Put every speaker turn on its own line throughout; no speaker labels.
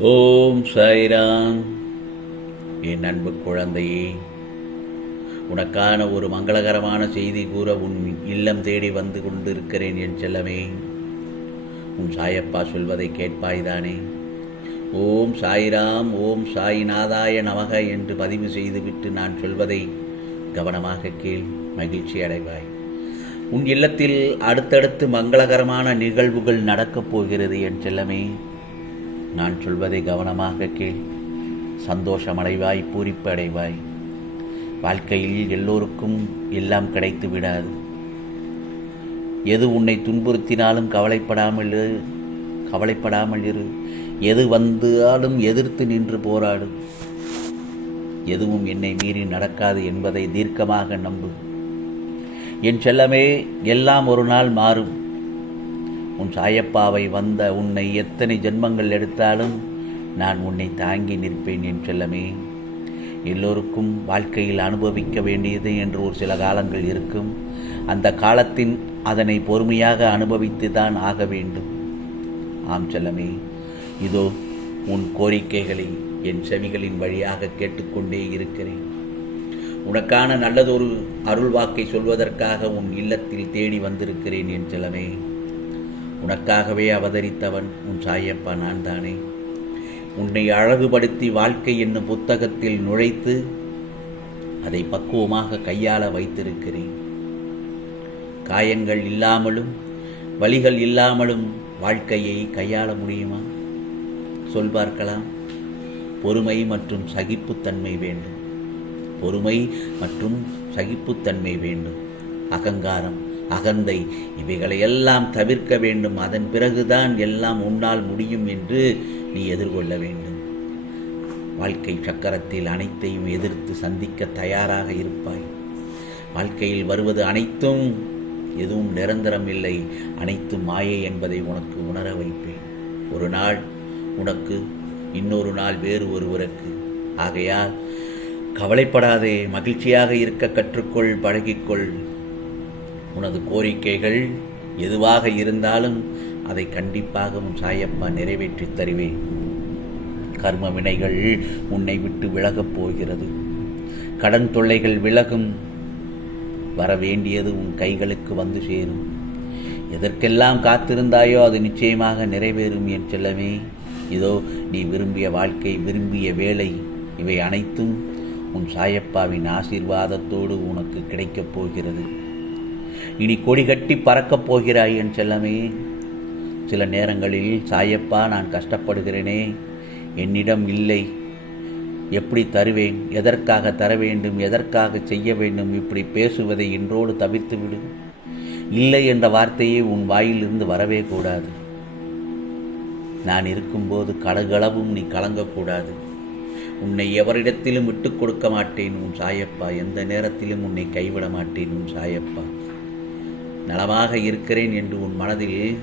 ஓம் சாய்ராம். என் அன்பு குழந்தையே உனக்கான ஒரு மங்களகரமான செய்தி கூற உன் இல்லம் தேடி வந்து கொண்டிருக்கிறேன் என் செல்லமே. உன் சாயப்பா சொல்வதை கேட்பாய்தானே. ஓம் சாய்ராம் ஓம் சாய்நாதாய நமக என்று பதிவு செய்துவிட்டு நான் சொல்வதை கவனமாக கேள் மகிழ்ச்சி அடைவாய். உன் இல்லத்தில் அடுத்தடுத்து மங்களகரமான நிகழ்வுகள் நடக்கப் போகிறது என் செல்லமே. நான் சொல்வதை கவனமாக கேள். சந்தோஷமடைவாய் பூரிப்பு அடைவாய் வாழ்க்கையில் எல்லோருக்கும் எல்லாம் கிடைத்து விடாது. எது உன்னை துன்புறுத்தினாலும் கவலைப்படாமல் இரு. கவலைப்படாமல் இரு. எது வந்தாலும் எதிர்த்து நின்று போராடு. எதுவும் என்னை மீறி நடக்காது என்பதை தீர்க்கமாக நம்பு. என் செல்லமே எல்லாம் ஒரு நாள் மாறும். உன் சாயப்பாவை வந்த உன்னை எத்தனை ஜென்மங்கள் எடுத்தாலும் நான் உன்னை தாங்கி நிற்பேன் என் செல்லமே. எல்லோருக்கும் வாழ்க்கையில் அனுபவிக்க வேண்டியது என்று ஒரு சில காலங்கள் இருக்கும். அந்த காலத்தின் அதனை பொறுமையாக அனுபவித்து தான் ஆக வேண்டும். ஆம் செல்லமே. இதோ உன் கோரிக்கைகளை என் செவிகளின் வழியாக கேட்டுக்கொண்டே இருக்கிறேன். உனக்கான நல்லதொரு அருள் வாக்கை சொல்வதற்காக உன் இல்லத்தில் தேடி வந்திருக்கிறேன் என் செல்லமே. உனக்காகவே அவதரித்தவன் உன் சாயப்பா நான் தானே உன்னை அழகுபடுத்தி வாழ்க்கை என்னும் புத்தகத்தில் நுழைத்து அதை பக்குவமாக கையாள வைத்திருக்கிறேன். காயங்கள் இல்லாமலும் வழிகள் இல்லாமலும் வாழ்க்கையை கையாள முடியுமா? சொல் பார்க்கலாம். பொறுமை மற்றும் சகிப்புத்தன்மை வேண்டும். பொறுமை மற்றும் சகிப்புத்தன்மை வேண்டும். அகங்காரம். அகந்தை. இவைகளை எல்லாம் தவிர்க்க வேண்டும். அதன் பிறகுதான் எல்லாம் உன்னால் முடியும் என்று நீ எதிர்கொள்ள வேண்டும். வாழ்க்கை சக்கரத்தில் அனைத்தையும் எதிர்த்து சந்திக்க தயாராக இருப்பாய். வாழ்க்கையில் வருவது அனைத்தும் எதுவும் நிரந்தரம் இல்லை. அனைத்தும் மாயை என்பதை உனக்கு உணர வைப்பேன். ஒரு நாள் உனக்கு இன்னொரு நாள் வேறு ஒருவருக்கு. ஆகையால் கவலைப்படாதே. மகிழ்ச்சியாக இருக்க கற்றுக்கொள் பழகிக்கொள். உனது கோரிக்கைகள் எதுவாக இருந்தாலும் அதை கண்டிப்பாக உன் சாயப்பா நிறைவேற்றித் தருவேன். கர்ம வினைகள் உன்னை விட்டு விலகப் போகிறது. கடன் தொல்லைகள் விலகும். வர வேண்டியது உன் கைகளுக்கு வந்து சேரும். எதற்கெல்லாம் காத்திருந்தாயோ அது நிச்சயமாக நிறைவேறும் என் செல்லமே. இதோ நீ விரும்பிய வாழ்க்கை விரும்பிய வேலை இவை அனைத்தும் உன் சாயப்பாவின் ஆசீர்வாதத்தோடு உனக்கு கிடைக்கப் போகிறது. இனி கொடி கட்டி பறக்கப் போகிறாய் என் செல்லமே. சில நேரங்களில் சாயப்பா நான் கஷ்டப்படுகிறேனே. என்னிடம் இல்லை. எப்படி தருவேன்? எதற்காக தர வேண்டும்? எதற்காக செய்ய வேண்டும்? இப்படி பேசுவதை இன்றோடு தவிர்த்து விடு. இல்லை என்ற வார்த்தையே உன் வாயிலிருந்து வரவே கூடாது. நான் இருக்கும்போது கடகளவும் நீ கலங்கக்கூடாது. உன்னை எவரிடத்திலும் விட்டுக் கொடுக்க மாட்டேன் உன் சாயப்பா. எந்த நேரத்திலும் உன்னை கைவிட மாட்டேன் உன் சாயப்பா. நலமாக இருக்கிறேன் என்று உன் மனதில்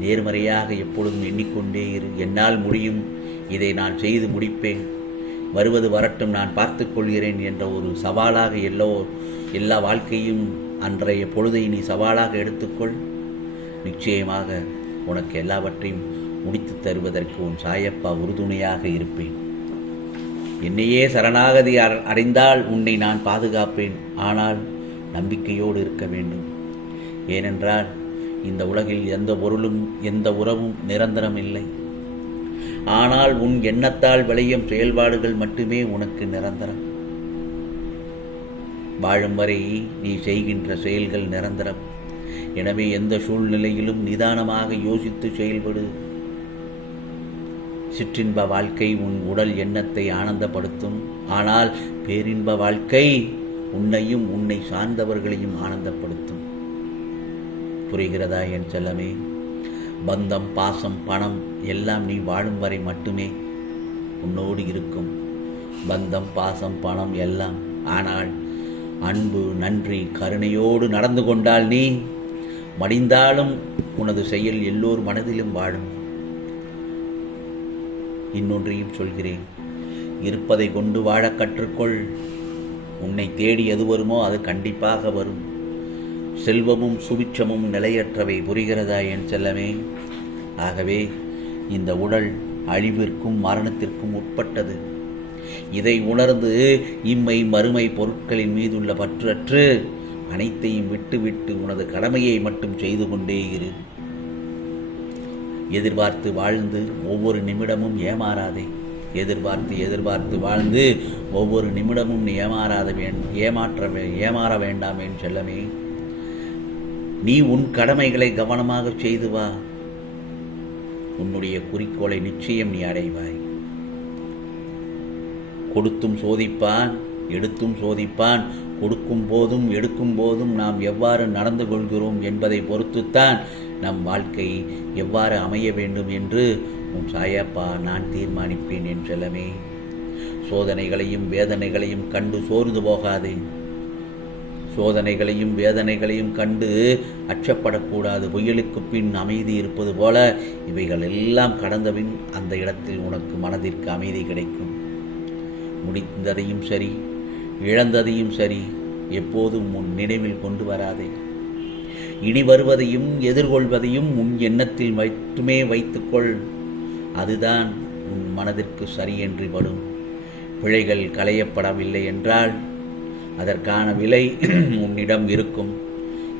நேர்மறையாக எப்பொழுதும் எண்ணிக்கொண்டே இரு. என்னால் முடியும். இதை நான் செய்து முடிப்பேன். வருவது வரட்டும். நான் பார்த்து கொள்கிறேன் என்ற ஒரு சவாலாக எல்லோ எல்லா வாழ்க்கையும் அன்றைய பொழுதை நீ சவாலாக எடுத்துக்கொள். நிச்சயமாக உனக்கு எல்லாவற்றையும் முடித்து தருவதற்கு உன் சாயப்பா உறுதுணையாக இருப்பேன். என்னையே சரணாகதி அடைந்தால் உன்னை நான் பாதுகாப்பேன். ஆனால் நம்பிக்கையோடு இருக்க வேண்டும். ஏனென்றால் இந்த உலகில் எந்த பொருளும் எந்த உறவும் நிரந்தரம் இல்லை ஆனால் உன் எண்ணத்தால் விளையும் செயல்பாடுகள் மட்டுமே உனக்கு நிரந்தரம். வாழும் வரை நீ செய்கின்ற செயல்கள் நிரந்தரம். எனவே எந்த சூழ்நிலையிலும் நிதானமாக யோசித்து செயல்படு. சிற்றின்ப வாழ்க்கை உன் உடல் எண்ணத்தை ஆனந்தப்படுத்தும். ஆனால் பேரின்ப வாழ்க்கை உன்னையும் உன்னை சார்ந்தவர்களையும் ஆனந்தப்படுத்தும். புரிகிறதா என் செல்லமே? பந்தம் பாசம் பணம் எல்லாம் நீ வாழும் வரை மட்டுமே உன்னோடு இருக்கும். பந்தம் பாசம் பணம் எல்லாம். ஆனால் அன்பு நன்றி கருணையோடு நடந்து கொண்டால் நீ மடிந்தாலும் உனது செயல் எல்லோர் மனதிலும் வாழும். இன்னொன்றையும் சொல்கிறேன். இருப்பதை கொண்டு வாழ கற்றுக்கொள். உன்னை தேடி எது வருமோ அது கண்டிப்பாக வரும். செல்வமும் சுபிட்சமும் நிலையற்றவை புரிகிறதா என் செல்லமே? ஆகவே இந்த உடல் அழிவிற்கும் மரணத்திற்கும் உட்பட்டது. இதை உணர்ந்து இம்மை மறுமை பொருட்களின் மீதுள்ள பற்றற்று அனைத்தையும் விட்டுவிட்டு உனது கடமையை மட்டும் செய்து கொண்டே இரு. எதிர்பார்த்து வாழ்ந்து ஒவ்வொரு நிமிடமும் ஏமாறாதே. எதிர்பார்த்து எதிர்பார்த்து வாழ்ந்து ஒவ்வொரு நிமிடமும் நீ ஏமாறாத வேண் ஏமாற்ற வே- ஏமாற வேண்டாம் என் செல்லமே. நீ உன் கடமைகளை கவனமாக செய்து வா. உன்னுடைய குறிக்கோளை நிச்சயம் நீ அடைவாய். கொடுத்தும் சோதிப்பான் எடுத்தும் சோதிப்பான். கொடுக்கும் போதும் எடுக்கும் போதும் நாம் எவ்வாறு நடந்து கொள்கிறோம் என்பதை பொறுத்துத்தான் நம் வாழ்க்கை எவ்வாறு அமைய வேண்டும் என்று உன் சாயப்பா நான் தீர்மானிப்பேன் என்றெல்லாமே சோதனைகளையும் வேதனைகளையும் கண்டு சோர்ந்து போகாதே. சோதனைகளையும் வேதனைகளையும் கண்டு அச்சப்படக்கூடாது. புயலுக்கு பின் அமைதி இருப்பது போல இவைகள் எல்லாம் கடந்தபின் அந்த இடத்தில் உனக்கு மனதிற்கு அமைதி கிடைக்கும். முடிந்ததையும் சரி இழந்ததையும் சரி எப்போதும் உன் நினைவில் கொண்டு வராதே. இனி வருவதையும் எதிர்கொள்வதையும் உன் எண்ணத்தில் மட்டுமே வைத்துக்கொள். அதுதான் உன் மனதிற்கு சரியென்று வரும். பிழைகள் களையப்படவில்லை என்றால் அதற்கான விலை உன்னிடம் இருக்கும்.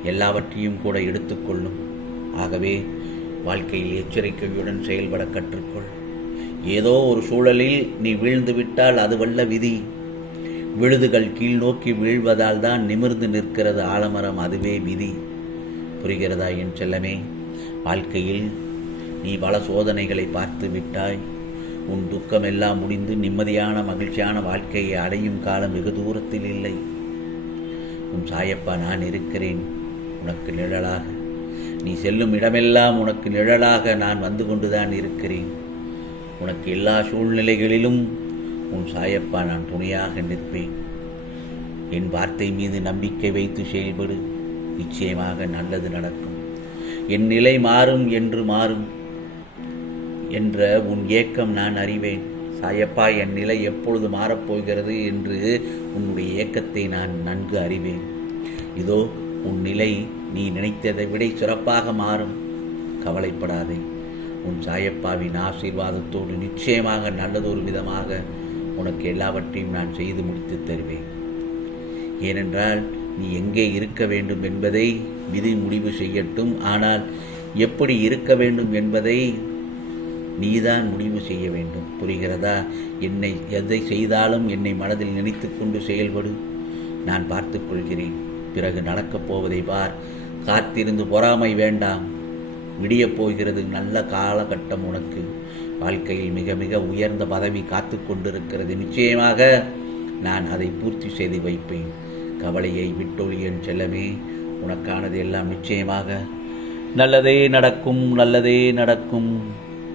எல்லாவற்றையும் கூட எடுத்துக்கொள்ளும் ஆகவே வாழ்க்கையில் எச்சரிக்கையுடன் செயல்பட கற்றுக்கொள். ஏதோ ஒரு சூழலில் நீ வீழ்ந்து விட்டால் அதுவல்ல விதி. விழுதுகள் கீழ் நோக்கி வீழ்வதால் தான் நிமிர்ந்து நிற்கிறது ஆலமரம் அதுவே விதி. புரிகிறதா என் செல்லமே? வாழ்க்கையில் நீ பல சோதனைகளை பார்த்து விட்டாய். உன் துக்கமெல்லாம் முடிந்து நிம்மதியான மகிழ்ச்சியான வாழ்க்கையை அடையும் காலம் வெகு தூரத்தில் இல்லை. உன் சாயப்பா நான் இருக்கிறேன். உனக்கு நிழலாக. நீ செல்லும் இடமெல்லாம் உனக்கு நிழலாக நான் வந்து கொண்டுதான் இருக்கிறேன். உனக்கு எல்லா சூழ்நிலைகளிலும் உன் சாயப்பா நான் துணையாக நிற்பேன். என் வார்த்தை மீது நம்பிக்கை வைத்து செயல்படு. நிச்சயமாக நல்லது நடக்கும். என் நிலை மாறும் என்று மாறும். என்ற உன் ஏக்கம் நான் அறிவேன். சாயப்பா என் நிலை எப்பொழுது மாறப்போகிறது என்று உன்னுடைய ஏக்கத்தை நான் நன்கு அறிவேன். இதோ உன் நிலை நீ நினைத்ததை விட சிறப்பாக மாறும். கவலைப்படாதே. உன் சாயப்பாவின் ஆசீர்வாதத்தோடு நிச்சயமாக நல்லதொரு விதமாக உனக்கு எல்லாவற்றையும் நான் செய்து முடித்து தருவேன். ஏனென்றால் நீ எங்கே இருக்க வேண்டும் என்பதை விதி முடிவு செய்யட்டும். ஆனால் எப்படி இருக்க வேண்டும் என்பதை நீதான் முடிவு செய்ய வேண்டும். புரிகிறதா? என்னை எதை செய்தாலும் என்னை மனதில் நினைத்து கொண்டு செயல்படு. நான் பார்த்து கொள்கிறேன். பிறகு நடக்கப் போவதை பார். காத்திருந்து பொறாமை வேண்டாம். விடியப் போகிறது நல்ல காலகட்டம் உனக்கு. வாழ்க்கையில் மிக மிக உயர்ந்த பதவி காத்து கொண்டிருக்கிறது. நிச்சயமாக நான் அதை பூர்த்தி செய்து வைப்பேன். கவலையை விட்டொழியன் செல்லமே உனக்கானது எல்லாம் நிச்சயமாக. நல்லதே நடக்கும் நல்லதே நடக்கும்.